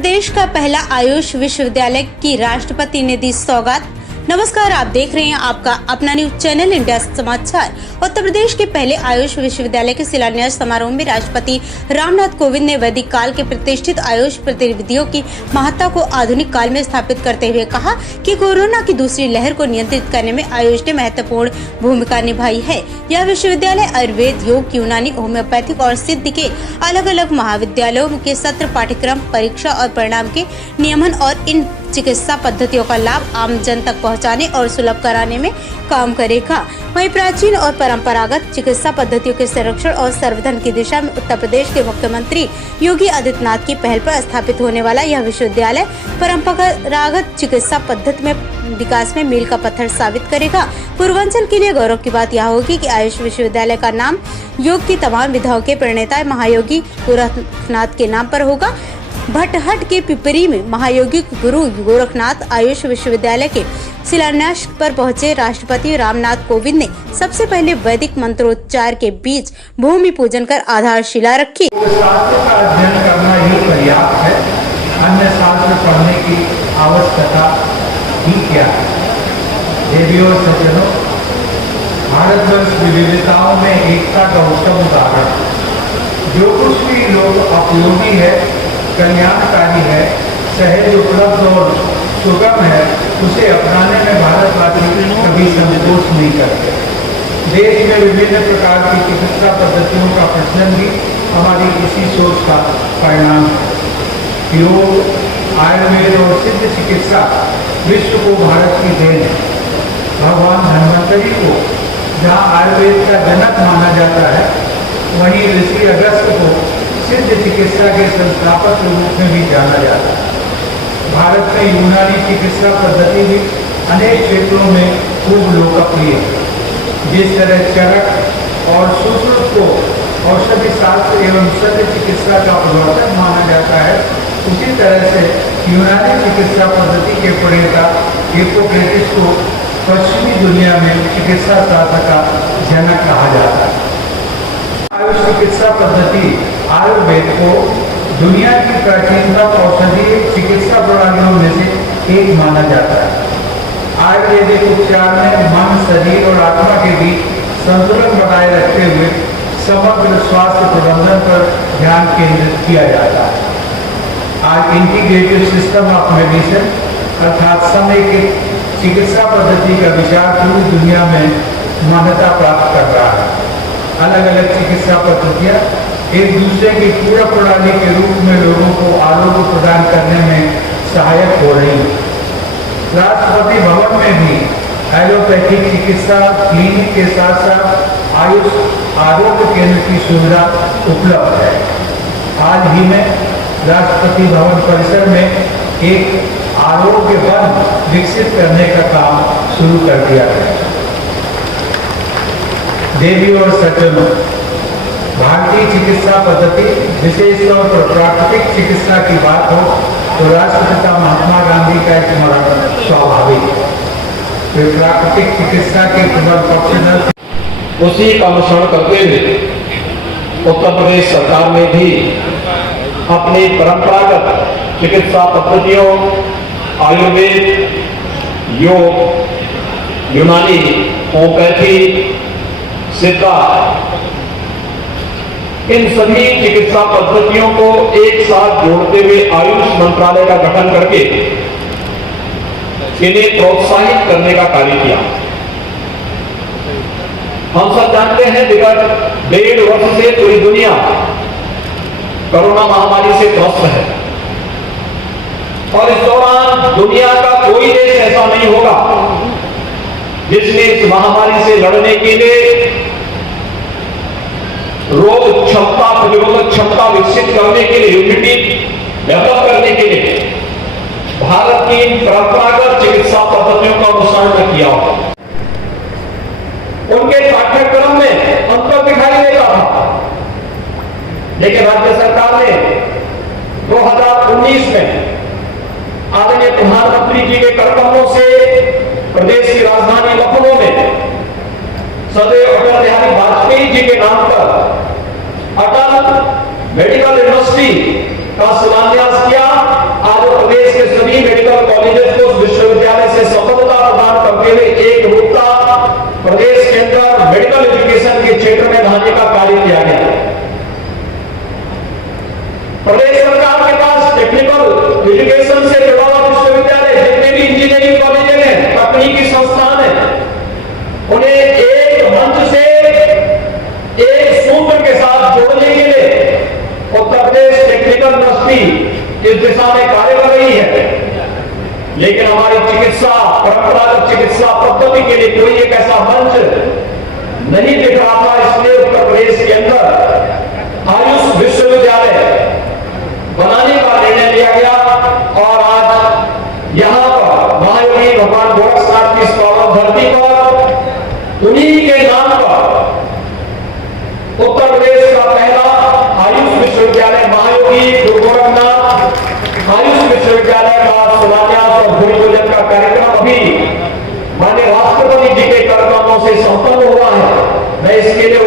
प्रदेश का पहला आयुष विश्वविद्यालय की राष्ट्रपति ने दी सौगात। नमस्कार, आप देख रहे हैं आपका अपना न्यूज चैनल इंडिया समाचार। उत्तर प्रदेश के पहले आयुष विश्वविद्यालय के शिलान्यास समारोह में राष्ट्रपति रामनाथ कोविंद ने वैदिक काल के प्रतिष्ठित आयुष गतिविधियों की महत्ता को आधुनिक काल में स्थापित करते हुए कहा कि कोरोना की दूसरी लहर को नियंत्रित करने में आयुष ने महत्वपूर्ण भूमिका निभाई है। यह विश्वविद्यालय आयुर्वेद, योग, यूनानी, होम्योपैथिक और सिद्ध के अलग अलग महाविद्यालयों के सत्र, पाठ्यक्रम, परीक्षा और परिणाम के नियमन और इन चिकित्सा पद्धतियों का लाभ आम जन तक पहुंचाने और सुलभ कराने में काम करेगा। वहीं प्राचीन और परंपरागत चिकित्सा पद्धतियों के संरक्षण और संवर्धन की दिशा में उत्तर प्रदेश के मुख्यमंत्री योगी आदित्यनाथ की पहल पर स्थापित होने वाला यह विश्वविद्यालय परंपरागत चिकित्सा पद्धति में विकास में मील का पत्थर साबित करेगा। पूर्वांचल के लिए गौरव की बात यह होगी कि आयुष विश्वविद्यालय का नाम योग की तमाम विधाओं के प्रणेता महायोगी गोरखनाथ के नाम पर होगा। भटहट के पिपरी में महायोगी गुरु गोरखनाथ आयुष विश्वविद्यालय के शिलान्यास पर पहुंचे राष्ट्रपति रामनाथ कोविंद ने सबसे पहले वैदिक मंत्रोच्चार के बीच भूमि पूजन कर आधारशिला रखी। शास्त्र का अध्ययन करना ही पर्याप्त है, अन्य शास्त्र पढ़ने की आवश्यकता ही क्या है। देवियों और सज्जनों, भारतवर्ष विविधताओं में एकता का उत्तम उदाहरण। जो कुछ भी लोग उपयोगी है, कल्याणकारी है, सहज, उपलब्ध और सुगम है, उसे अपनाने में भारतवासी कभी संकोच नहीं करते। देश में विभिन्न प्रकार की चिकित्सा पद्धतियों का प्रचलन भी हमारी इसी सोच का परिणाम है। योग, आयुर्वेद और सिद्ध चिकित्सा विश्व को भारत की देन है। भगवान धन्वंतरी को जहाँ आयुर्वेद का जनक माना जाता है, वहीं ऋषि अगस्त्य को सिद्ध चिकित्सा के संस्थापक के रूप में भी जाना जाता है। भारत में यूनानी चिकित्सा पद्धति भी अनेक क्षेत्रों में खूब लोकप्रिय है। जिस तरह चरक और सुश्रुत को औषधि शास्त्र एवं शल्य चिकित्सा का प्रवर्तक माना जाता है, उसी तरह से यूनानी चिकित्सा पद्धति के प्रणेता हिप्पोक्रेटिस को पश्चिमी दुनिया में चिकित्सा शास्त्र का जनक कहा जाता है। आयुष चिकित्सा पद्धति आयुर्वेद को दुनिया की प्राचीनतम औषधीय चिकित्सा प्रणालियों में से एक माना जाता है। आयुर्वेदिक उपचार में मन, शरीर और आत्मा के बीच संतुलन बनाए रखते हुए समग्र स्वास्थ्य प्रबंधन पर ध्यान केंद्रित किया जाता है। आज इंटीग्रेटिव सिस्टम ऑफ मेडिसिन अर्थात समेकित चिकित्सा पद्धति का विचार पूरी दुनिया में मान्यता प्राप्त कर रहा है। अलग अलग चिकित्सा पद्धतियाँ एक दूसरे की पूरक प्रणाली के रूप में लोगों को आरोग्य प्रदान करने में सहायक हो रही है। राष्ट्रपति भवन में भी एलोपैथिक चिकित्सा क्लिनिक के साथ साथ आयुष आरोग्य केंद्र की सुविधा उपलब्ध है। हाल ही में राष्ट्रपति भवन परिसर में एक आरोग्य वन विकसित करने का काम शुरू कर दिया गया। देवियों और सज्जनों, भारतीय चिकित्सा पद्धति, विशेष तौर पर प्राकृतिक चिकित्सा की बात हो तो राष्ट्रपिता महात्मा गांधी का स्मरण स्वाभाविक है। वे प्राकृतिक चिकित्सा के प्रबल पक्षधर, उसी का अनुसरण करते हुए उत्तर प्रदेश सरकार ने भी अपनी परंपरागत चिकित्सा पद्धतियों आयुर्वेद, योग, यूनानी, होम्योपैथी, सिद्धा, इन सभी चिकित्सा पद्धतियों को एक साथ जोड़ते हुए आयुष मंत्रालय का गठन करके इन्हें प्रोत्साहित करने का कार्य किया। हम सब जानते हैं विगत 1.5 वर्ष से पूरी दुनिया कोरोना महामारी से त्रस्त है और इस दौरान दुनिया का कोई देश ऐसा नहीं होगा जिसने इस महामारी से लड़ने के लिए रोग क्षमता, प्रतिरोधक क्षमता विकसित करने के लिए, इम्यूनिटी डेवलप करने के लिए भारत की परंपरागत चिकित्सा पद्धतियों का अनुसरण किया। उनके पाठ्यक्रम में अंतर दिखाई देता था, लेकिन राज्य सरकार ने 2019 में आदरणीय प्रधानमंत्री जी के करकमलों से प्रदेश की राजधानी लखनऊ में सदैव अटल बिहारी वाजपेयी जी के नाम पर अटल मेडिकल यूनिवर्सिटी का शिलान्यास किया करते हुए एक रूपता प्रदेश के अंदर मेडिकल एजुकेशन के क्षेत्र में लाने का कार्य किया गया। प्रदेश सरकार के पास टेक्निकल एजुकेशन से जुड़ा हुआ विश्वविद्यालय, जितने भी इंजीनियरिंग कॉलेज हैं, तकनीकी संस्थान है, उन्हें एक मंच से एक सूत्र के साथ जोड़ने के लिए उत्तर प्रदेश टेक्निकल यूनिवर्सिटी इस दिशा में कार्य कर रही है। लेकिन हमारी चिकित्सा, परंपरागत चिकित्सा पद्धति के लिए कोई एक ऐसा मंच नहीं दिख रहा था, इसलिए उत्तर प्रदेश के अंदर आयुष विश्वविद्यालय बनाने का निर्णय लिया गया और आज यहां पर महायोगी भगवान गोरक्षनाथ की पावन धरती पर उन्हीं के नाम पर उत्तर प्रदेश का पहला आयुष विश्वविद्यालय महायोगी गुरु गोरखनाथ आयुष विश्वविद्यालय का शिलान्यास और भूमि पूजन का कार्यक्रम अभी माननीय राष्ट्रपति जी के कार्यक्रमों से संपन्न हुआ है। मैं इसके लिए